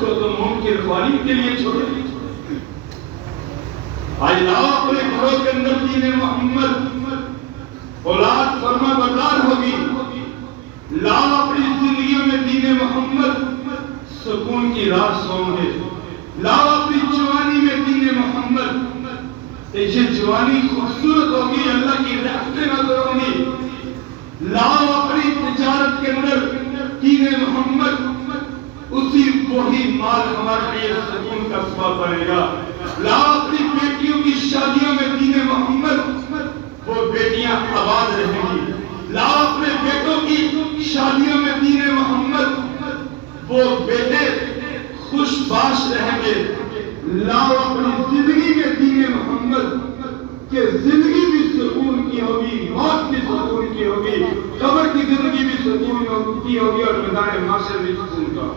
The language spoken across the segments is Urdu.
کو تو ممکن خوالی کے لیے چھوڑے. آج لاؤ اپنے گھروں کے اندر دین محمد، اولاد فرما بردار ہوگی. لاؤ اپنی زندگیوں میں دین محمد، سکون کی رات سوؤں گے. لاؤ اپنی جوانی میں دین محمد، یہ جوانی خوبصورت ہوگی، اللہ کی رحمتیں نظر ہوں گی. لاؤ اپنی تجارت کے اندر دین محمد، اسی وہی مال ہمارے لیے سکون کا سبب بنے گا. لاؤ اپنی بیٹیوں کی شادیوں میں دین محمد، وہ بیٹیاں آباد رہیں گی. لاؤ اپنے بیٹوں کی شادیوں میں دین محمد، وہ بیٹے خوش باش رہیں گے. لاؤ اپنی زندگی میں دین محمد کہ زندگی بھی سکون کی ہوگی، موت بھی سکون کی ہوگی، قبر کی زندگی بھی سکون کی ہوگی اور میدان محشر بھی سکون کا.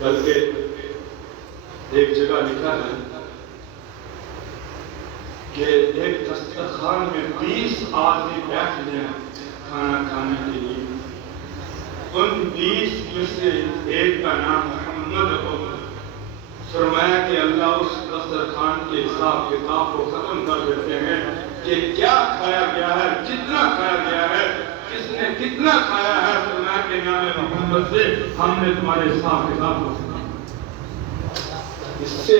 بلکہ ایک جگہ لکھا ہے کہ ایک دسترخوان میں 20 آدمی بیٹھ گئے کھانا کھانے کے لیے. ان 20 میں سے ایک کا نام محمد ہو. فرمایا کہ اللہ اس دسترخوان کے حساب کتاب کو ختم کر دیتے ہیں کہ کیا کھایا گیا ہے، کتنا کھایا گیا ہے، کس نے کتنا کھایا ہے. فرمایا کہ نام محمد سے ہم نے تمہارے حساب کتاب کو ختم. اس سے